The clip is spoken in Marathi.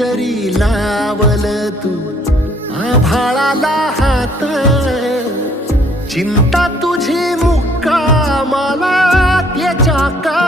जरी लावल तू आभाळाला हात चिंता तुझी मुक्का मला त्याच्या का